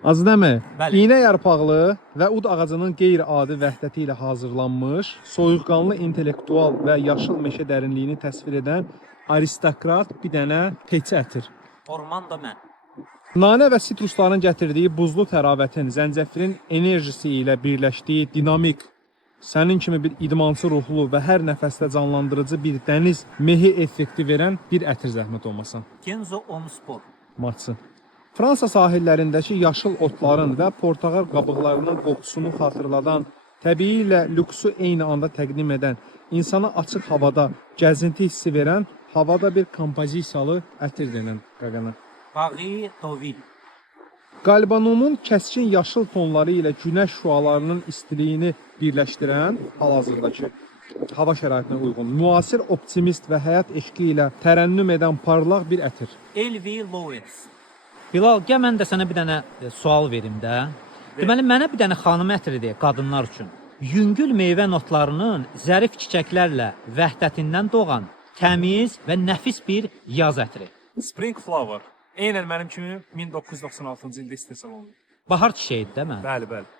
Az dəmi, Bəli. iynə yarpaqlı və ud ağacının qeyri-adi vəhdəti ilə hazırlanmış, soyuqqanlı intellektual və yaşıl meşə dərinliyini təsvir edən aristokrat bir dənə peçi ətir. Orman da mən. Nanə və sitrusların gətirdiyi buzlu təravətin, zəncəfilin enerjisi ilə birləşdiyi dinamik, sənin kimi bir idmançı ruhlu və hər nəfəsdə canlandırıcı bir dəniz mehi effekti verən bir ətir zəhmət olmasın. Kenzo Omspor. Matsı. Fransa sahillərindəki yaşıl otların və portağal qabıqlarının qoxusunu xatırladan, təbii ilə lüksu eyni anda təqdim edən, insana açıq havada gəzinti hissi verən, havada bir kompozisiyalı ətir denən qaqana. Paris Deauville. Qalbanumun kəskin yaşıl tonları ilə günəş şüalarının istiliyini birləşdirən, hal-hazırdakı hava şəraitinə uyğun, müasir optimist və həyat eşqi ilə tərənnüm edən parlaq bir ətir. Elvi Lowes. Bilal, gəl mən də sənə bir dənə sual verim də. Deməli, mənə bir dənə xanım ətiri deyə qadınlar üçün. Yüngül meyvə notlarının zərif çiçəklərlə vəhdətindən doğan təmiz və nəfis bir yaz ətiri. Spring Flower. Eynən mənim kimi 1996-cı ildə istehsal olundu. Bahar çiçəyidir də mən. Bəli, bəli.